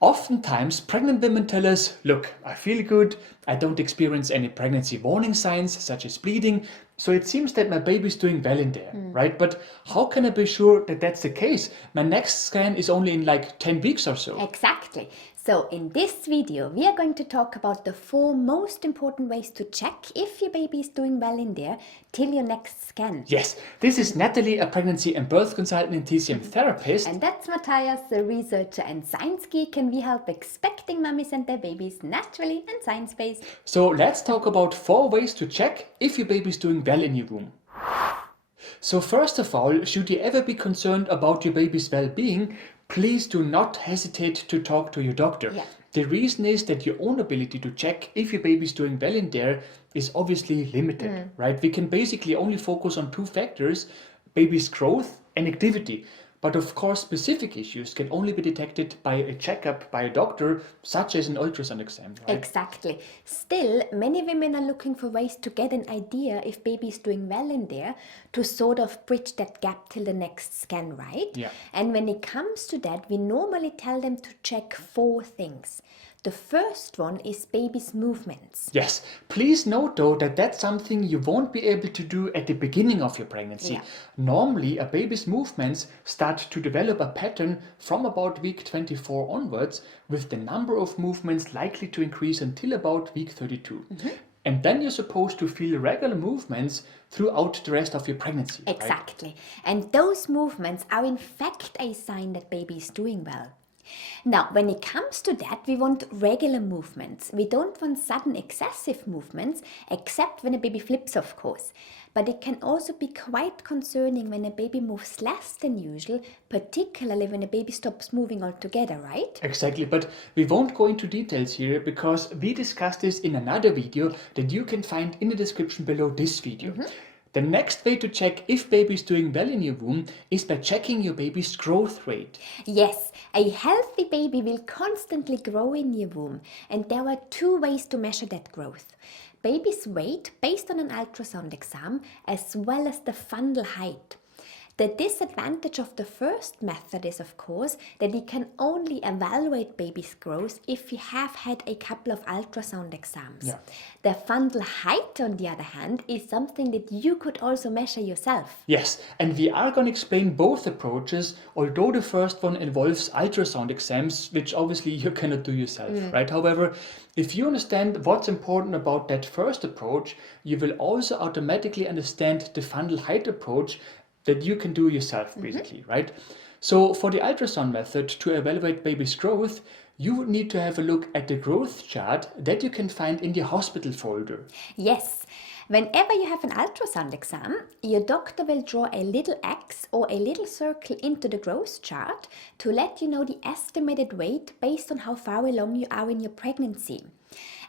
Oftentimes, pregnant women tell us, look, I feel good, I don't experience any pregnancy warning signs such as bleeding, so it seems that my baby's doing well in there, right? But how can I be sure that that's the case? My next scan is only in like 10 weeks or so. Exactly. So in this video, we are going to talk about the 4 most important ways to check if your baby is doing well in there till your next scan. Yes, this is Natalie, a pregnancy and birth consultant and TCM therapist. And that's Matthias, the researcher and science geek, and we help expecting mummies and their babies naturally and science-based. So let's talk about 4 ways to check if your baby is doing well in your womb. So first of all, should you ever be concerned about your baby's well-being, please do not hesitate to talk to your doctor. Yeah. The reason is that your own ability to check if your baby's doing well in there is obviously limited, right? We can basically only focus on 2 factors, baby's growth and activity. But of course, specific issues can only be detected by a checkup by a doctor, such as an ultrasound exam, right? Exactly. Still, many women are looking for ways to get an idea if baby is doing well in there to sort of bridge that gap till the next scan, right? Yeah. And when it comes to that, we normally tell them to check 4 things. The first one is baby's movements. Yes, please note though that that's something you won't be able to do at the beginning of your pregnancy. Yeah. Normally, a baby's movements start to develop a pattern from about week 24 onwards, with the number of movements likely to increase until about week 32. And then you're supposed to feel regular movements throughout the rest of your pregnancy. right? Exactly. And those movements are in fact a sign that baby is doing well. Now, when it comes to that, we want regular movements. We don't want sudden excessive movements, except when a baby flips, of course. But it can also be quite concerning when a baby moves less than usual, particularly when a baby stops moving altogether, right? Exactly, but we won't go into details here because we discussed this in another video that you can find in the description below this video. The next way to check if baby is doing well in your womb is by checking your baby's growth rate. Yes, a healthy baby will constantly grow in your womb, and there are 2 ways to measure that growth. Baby's weight based on an ultrasound exam, as well as the fundal height. The disadvantage of the first method is, of course, that we can only evaluate baby's growth if we have had a couple of ultrasound exams. Yeah. The fundal height, on the other hand, is something that you could also measure yourself. Yes, and we are going to explain both approaches, although the first one involves ultrasound exams, which obviously you cannot do yourself, right? However, if you understand what's important about that first approach, you will also automatically understand the fundal height approach that you can do yourself, basically, right? So for the ultrasound method to evaluate baby's growth, you would need to have a look at the growth chart that you can find in the hospital folder. Yes, whenever you have an ultrasound exam, your doctor will draw a little X or a little circle into the growth chart to let you know the estimated weight based on how far along you are in your pregnancy.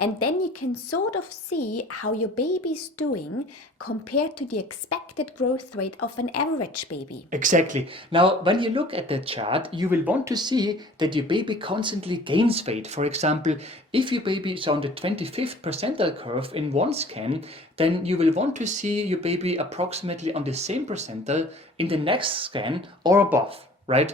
And then you can sort of see how your baby is doing compared to the expected growth rate of an average baby. Exactly. Now, when you look at that chart, you will want to see that your baby constantly gains weight. For example, if your baby is on the 25th percentile curve in one scan, then you will want to see your baby approximately on the same percentile in the next scan or above, right?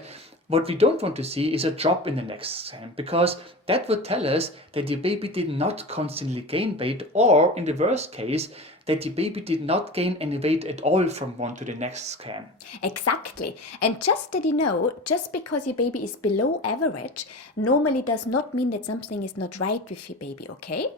What we don't want to see is a drop in the next scan, because that would tell us that your baby did not constantly gain weight, or in the worst case, that your baby did not gain any weight at all from one to the next scan. Exactly. And just that you know, just because your baby is below average, normally does not mean that something is not right with your baby, okay?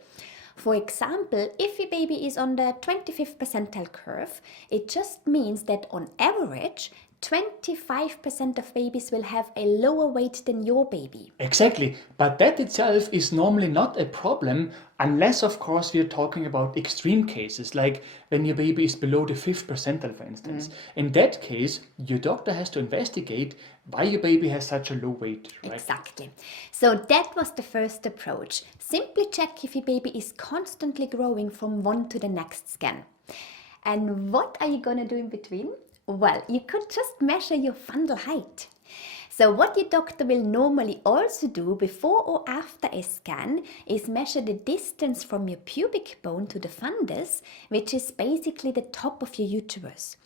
For example, if your baby is on the 25th percentile curve, it just means that on average, 25% of babies will have a lower weight than your baby. Exactly, but that itself is normally not a problem unless, of course, we are talking about extreme cases, like when your baby is below the 5th percentile, for instance. In that case, your doctor has to investigate why your baby has such a low weight, right? Exactly. So that was the first approach. Simply check if your baby is constantly growing from one to the next scan. And what are you gonna do in between? Well, you could just measure your fundal height. So what your doctor will normally also do before or after a scan is measure the distance from your pubic bone to the fundus, which is basically the top of your uterus.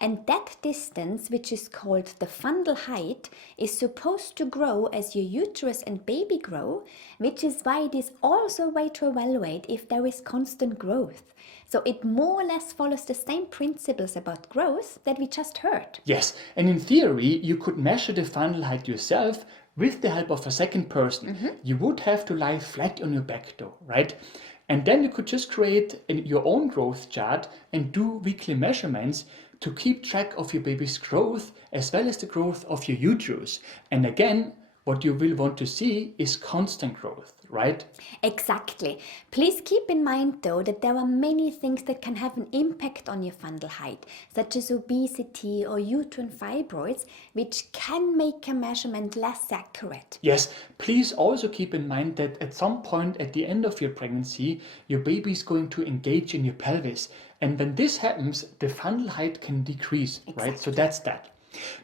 And that distance, which is called the fundal height, is supposed to grow as your uterus and baby grow, which is why it is also a way to evaluate if there is constant growth. So it more or less follows the same principles about growth that we just heard. Yes, and in theory, you could measure the fundal height yourself with the help of a second person. You would have to lie flat on your back though, right? And then you could just create your own growth chart and do weekly measurements to keep track of your baby's growth as well as the growth of your uterus. And again, what you will want to see is constant growth, right? Exactly. Please keep in mind though that there are many things that can have an impact on your fundal height, such as obesity or uterine fibroids, which can make a measurement less accurate. Yes, please also keep in mind that at some point at the end of your pregnancy, your baby is going to engage in your pelvis. And when this happens, the fundal height can decrease, right? So that's that.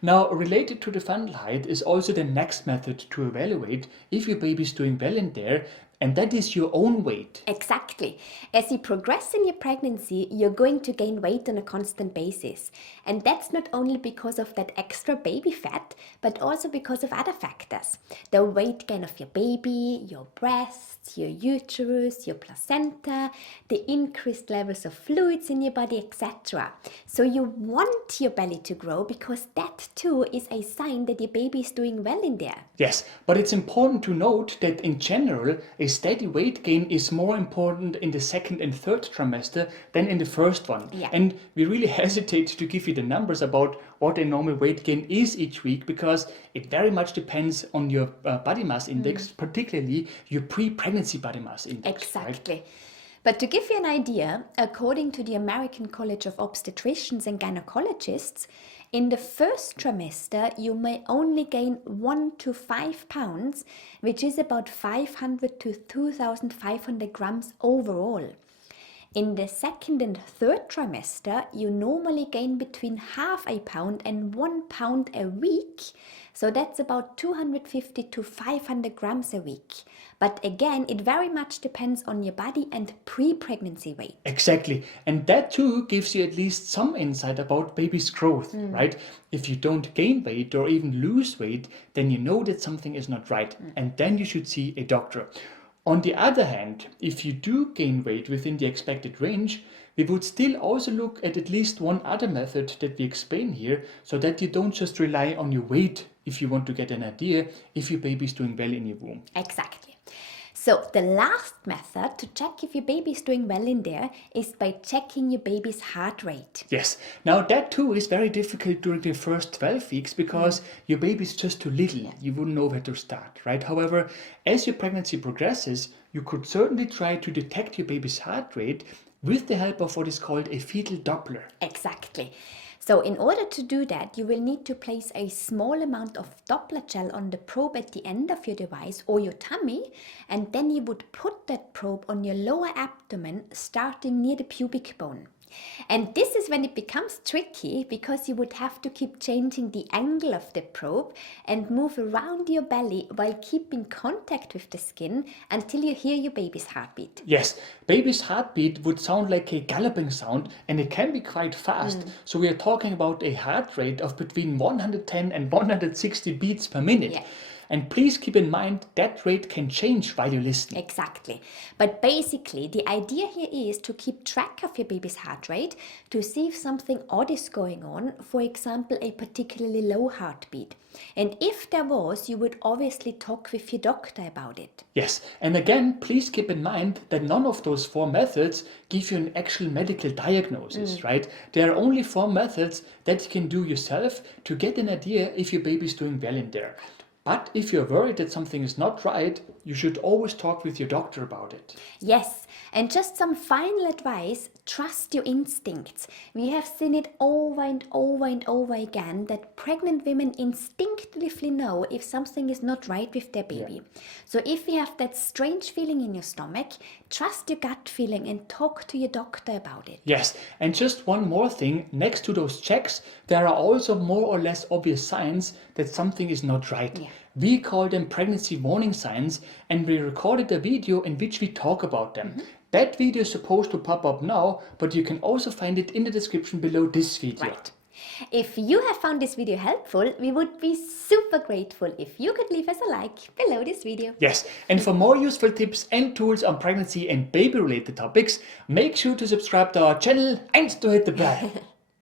Now, related to the fundal height is also the next method to evaluate if your baby is doing well in there, and that is your own weight. Exactly. As you progress in your pregnancy, you're going to gain weight on a constant basis. And that's not only because of that extra baby fat, but also because of other factors. The weight gain of your baby, your breasts, your uterus, your placenta, the increased levels of fluids in your body, etc. So you want your belly to grow because that too is a sign that your baby is doing well in there. Yes, but it's important to note that in general, a steady weight gain is more important in the second and third trimester than in the first one. Yeah. And we really hesitate to give you the numbers about what a normal weight gain is each week because it very much depends on your body mass index, particularly your pre-pregnancy body mass index. Exactly. Right? But to give you an idea, according to the American College of Obstetricians and Gynecologists, in the first trimester, you may only gain 1 to 5 pounds, which is about 500 to 2,500 grams overall. In the second and third trimester, you normally gain between half a pound and 1 pound a week. So that's about 250 to 500 grams a week. But again, it very much depends on your body and pre-pregnancy weight. Exactly. And that too gives you at least some insight about baby's growth, right? If you don't gain weight or even lose weight, then you know that something is not right. And then you should see a doctor. On the other hand, if you do gain weight within the expected range, we would still also look at least one other method that we explain here so that you don't just rely on your weight if you want to get an idea if your baby is doing well in your womb. Exactly. So the last method to check if your baby is doing well in there is by checking your baby's heart rate. Yes. Now that too is very difficult during the first 12 weeks because your baby is just too little. You wouldn't know where to start, right? However, as your pregnancy progresses, you could certainly try to detect your baby's heart rate with the help of what is called a fetal Doppler. Exactly. So in order to do that, you will need to place a small amount of Doppler gel on the probe at the end of your device or your tummy, and then you would put that probe on your lower abdomen starting near the pubic bone. And this is when it becomes tricky because you would have to keep changing the angle of the probe and move around your belly while keeping contact with the skin until you hear your baby's heartbeat. Yes, baby's heartbeat would sound like a galloping sound and it can be quite fast. So we are talking about a heart rate of between 110 and 160 beats per minute. Yeah. And please keep in mind that rate can change while you're listening. Exactly. But basically, the idea here is to keep track of your baby's heart rate to see if something odd is going on, for example, a particularly low heartbeat. And if there was, you would obviously talk with your doctor about it. Yes, and again, please keep in mind that none of those 4 methods give you an actual medical diagnosis, right? There are only 4 methods that you can do yourself to get an idea if your baby is doing well in there. But if you're worried that something is not right, you should always talk with your doctor about it. Yes, and just some final advice, trust your instincts. We have seen it over and over and over again that pregnant women instinctively know if something is not right with their baby. So if you have that strange feeling in your stomach, trust your gut feeling and talk to your doctor about it. Yes, and just one more thing, next to those checks, there are also more or less obvious signs that something is not right. Yeah. We call them pregnancy warning signs, and we recorded a video in which we talk about them. That video is supposed to pop up now, but you can also find it in the description below this video. Right. If you have found this video helpful, we would be super grateful if you could leave us a like below this video. Yes, and for more useful tips and tools on pregnancy and baby related topics, make sure to subscribe to our channel and to hit the bell.